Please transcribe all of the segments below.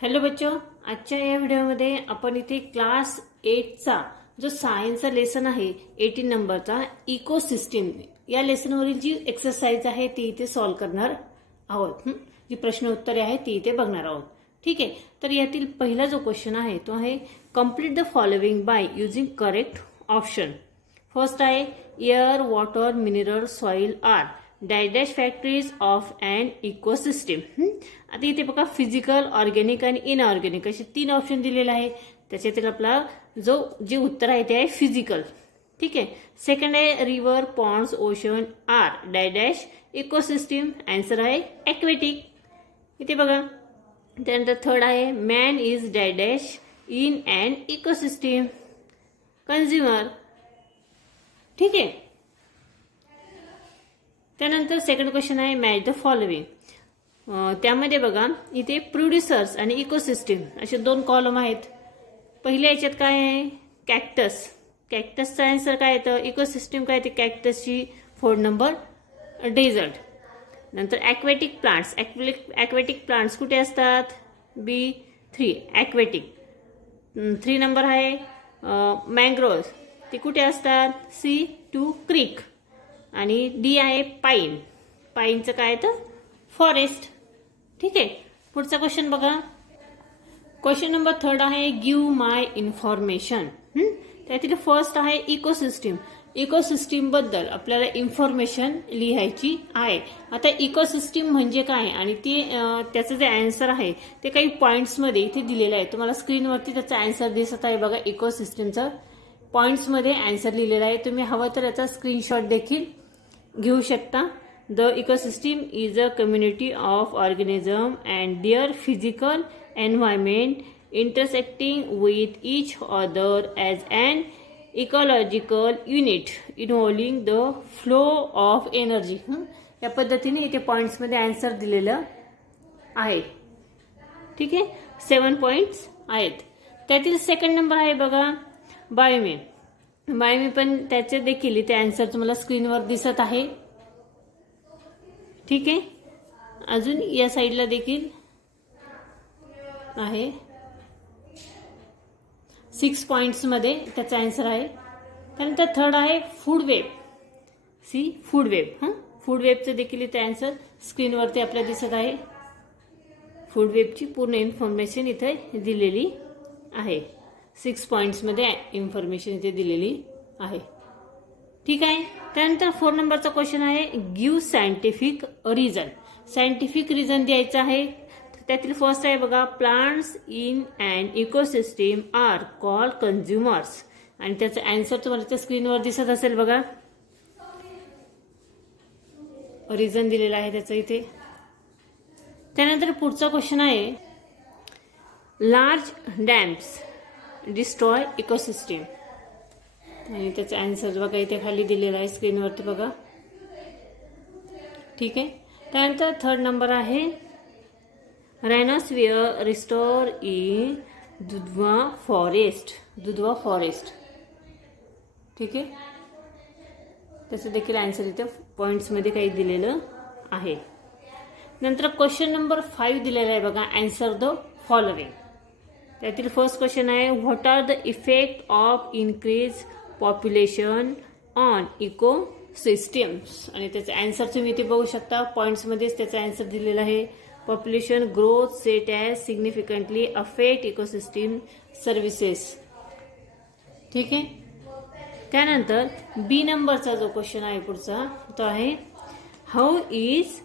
Hello बच्चो, आजच्या या व्हिडिओमध्ये आपण इथे क्लास 8 चा जो सायन्सचा लेसन आहे 18 नंबरचा इकोसिस्टीम या लेसनवरील जी एक्सरसाइज आहे ती इथे सॉल्व करणार आहोत। जी प्रश्न उत्तरे आहेत ती इथे बघणार आहोत। ठीक आहे, तर यातील पहिला जो क्वेश्चन आहे तो आहे complete the following by using correct option. First आहे air, water, mineral, soil are dash factories of an ecosystem. आता इथे बघा फिजिकल, ऑर्गॅनिक आणि इनऑर्गॅनिक असे तीन ऑप्शन दिलेले आहे। त्याच्यातील आपला जे उत्तर आहे ते आहे फिजिकल। ठीक आहे, सेकंड आहे river, ponds, ocean are dash ecosystem. Answer आहे एक्वेटिक। इथे बघा त्यानंतर थर्ड आहे man is dash in an ecosystem, consumer. ठीक आहे, त्यानंतर सेकंड क्वेश्चन आहे मॅच द फॉलोइंग। त्यामध्ये बघा इथे प्रोड्युसर्स आणि इकोसिस्टीम असे दोन कॉलम आहेत। पहिल्या याच्यात काय आहे कॅक्टस, कॅक्टसचा आन्सर काय येतं, इकोसिस्टीम काय येते कॅक्टसची 4 नंबर डेझर्ट। नंतर ॲक्वेटिक प्लांट्स, ॲक्वेटिक प्लांट्स कुठे असतात B3 ॲक्वेटिक। 3 नंबर आहे मँग्रोव्ह, ते कुठे असतात C2 क्रीक। आणि डी आहे पाईन, पाईनचं काय तर फॉरेस्ट। ठीक आहे, पुढचा क्वेश्चन बघा क्वेश्चन नंबर 3 आहे गिव्ह माय इन्फॉर्मेशन। त्यातील फर्स्ट आहे इकोसिस्टीम, इकोसिस्टीम बद्दल आपल्याला इन्फॉर्मेशन लिहायची आहे। आता इकोसिस्टीम म्हणजे काय आणि ती त्याचं जे आन्सर आहे ते काही पॉइंट्स मध्ये इथे दिलेलं आहे। तुम्हाला स्क्रीनवरती त्याचा आन्सर दिसत आहे बघा, इकोसिस्टीमचा पॉइंट्स मध्ये आन्सर लिहिलेला आहे। तुम्ही हवं तर याचा स्क्रीनशॉट देखील घेऊ शकता। The ecosystem is a community of organism and their physical environment intersecting with each other as an ecological unit involving the flow of energy. या पद्धतीने इथे पॉइंट्स मध्ये आन्सर दिलेलं आहे। ठीक आहे, 7 पॉइंट्स आहेत। त्यातील सेकंड नंबर आहे बघा बायोमी, बायोमी पण त्याचे देखील इथे आन्सर तुम्हाला स्क्रीनवर दिसत आहे। ठीक आहे, अजून या साईडला देखील आहे 6 पॉइंट्स मध्ये त्याचा आन्सर आहे। त्यानंतर थर्ड आहे food web, C food web. Food वेबचे देखील इथे आन्सर स्क्रीनवरती आपल्याला दिसत आहे। फूड वेबची पूर्ण इन्फॉर्मेशन इथे दिलेली आहे। 6 पॉइंट्स मध्ये इन्फॉर्मेशन इथे दिलेली आहे। ठीक आहे, त्यानंतर 4 नंबरचा क्वेश्चन आहे give scientific reason, scientific reason द्यायचं आहे। त्यातील फर्स्ट आहे बघा plants in an ecosystem are called consumers. आणि त्याचं आन्सर तुम्हाला त्या स्क्रीनवर दिसत असेल बघा, रिझन दिलेला आहे त्याचं इथे। त्यानंतर पुढचा क्वेश्चन आहे लार्ज डॅम्स डिस्ट्रॉय इकोसिस्टीम। आणि त्याचा आन्सर बघा इथे खाली दिलेला आहे स्क्रीनवरती बघा। ठीक आहे, त्यानंतर थर्ड नंबर आहे रायनोस्फियर restore in Dudhwa forest, Dudhwa forest. ठीक आहे, त्याचं देखील आन्सर इथे पॉइंट्स मध्ये काही दिलेलं आहे। नंतर क्वेश्चन नंबर 5 दिलेला आहे बघा आन्सर द फॉलोइंग। त्यातील फर्स्ट क्वेश्चन आहे what are the effect of increase population on ecosystems. आणि त्याचा आन्सर तुम्ही इथे बघू शकता, पॉइंट्स मध्येच त्याचा आन्सर दिलेला आहे। Population growth set as significantly affect ecosystem services. ठीक आहे, त्यानंतर बी नंबरचा जो क्वेश्चन आहे पुढचा तो आहे how is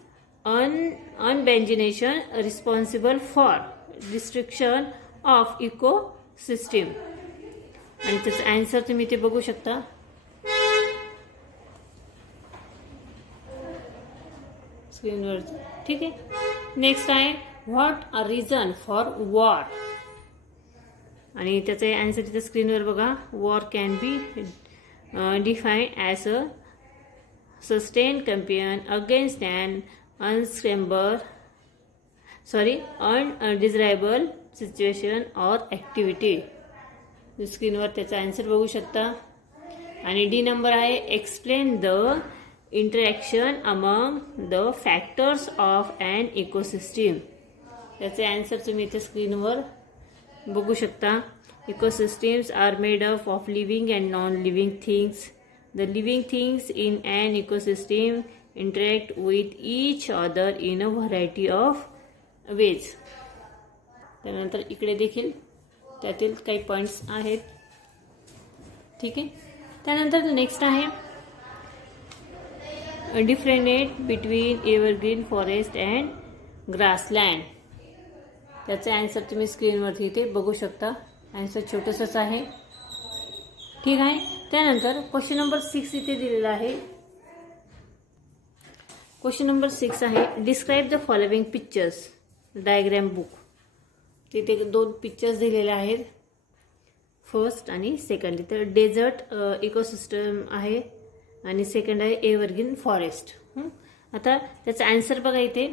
urbanisation responsible for destruction of ecosystem. आणि त्याचं आन्सर तुम्ही इथे बघू शकता। स्क्रीनवर। ठीक आहे, नेक्स्ट आहे what a reason for war. आणि त्याचे आन्सर इथे स्क्रीनवर बघा, war can be defined as a sustain campaign against an undesirable situation or activity. स्क्रीनवर त्याचा आन्सर बघू शकता। आणि डी नंबर आहे explain the interaction among the factors of an ecosystem. त्याचे आन्सर तुम्ही इथे स्क्रीनवर बघू शकता. Ecosystems are made up of living and non living things. The living things in an ecosystem interact with each other in a variety of ways. त्यानंतर इकडे देखील त्यातील काही पॉइंट्स आहेत. ठीक आहे. त्यानंतर नेक्स्ट आहे differentiate between evergreen forest and grassland. त्याचे आन्सर तुम्ही स्क्रीनवरती इथे बघू शकता. आन्सर छोटंसंच आहे. ठीक आहे. त्यानंतर क्वेश्चन नंबर 6 इथे दिलेला आहे. क्वेश्चन नंबर 6 आहे describe the following pictures diagram book. तिथे 2 पिक्चर्स दिलेले आहेत, फर्स्ट आणि सेकंड. तर डेझर्ट इकोसिस्टम आहे आणि सेकंड आहे एव्हरग्रीन फॉरेस्ट. आता त्याचा आन्सर बघा. इथे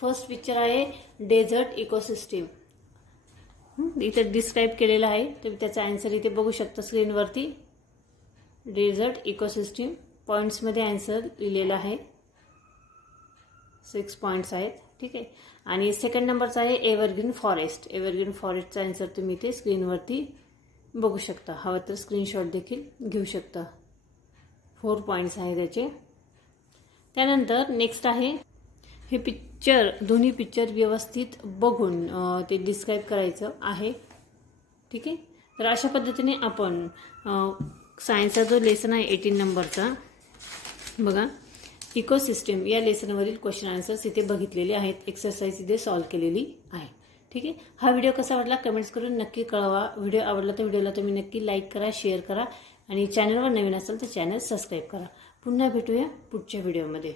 फर्स्ट पिक्चर आहे डेझर्ट इकोसिस्टम. इथे डिस्क्राईब केलेला आहे. तुम्ही त्याचा आन्सर इथे बघू शकता स्क्रीनवरती. डेझर्ट इकोसिस्टम पॉइंट्समध्ये आन्सर लिहिलेला आहे. 6 पॉइंट्स आहेत. ठीक आहे. आणि सेकंड नंबरचा आहे एव्हरग्रीन फॉरेस्ट. एव्हरग्रीन फॉरेस्टचा आन्सर तुम्ही इथे स्क्रीनवरती बघू शकता. हवं तर स्क्रीनशॉट देखील घेऊ शकता. 4 पॉइंट्स आहे त्याचे. त्यानंतर नेक्स्ट आहे हे पिक्चर, दोन्ही पिक्चर व्यवस्थित बघून ते डिस्क्राईब करायचं आहे. ठीक आहे. तर अशा पद्धतीने आपण सायन्सचा जो लेसन आहे 18 नंबरचा बघा, इकोसिस्टम या लेसनवरील क्वेश्चन आन्सर्स इथे बघितलेले आहेत. एक्सरसाइज इथे सॉल्व्ह केलेली आहे. ठीक आहे. हा व्हिडिओ कसा वाटला कमेंट्स करून नक्की कळवा. व्हिडिओ आवडला तर व्हिडिओला तुम्ही नक्की लाईक करा, शेअर करा आणि चॅनलवर नवीन असाल तर चॅनल सबस्क्राईब करा. पुन्हा भेटूया पुढच्या व्हिडिओमध्ये.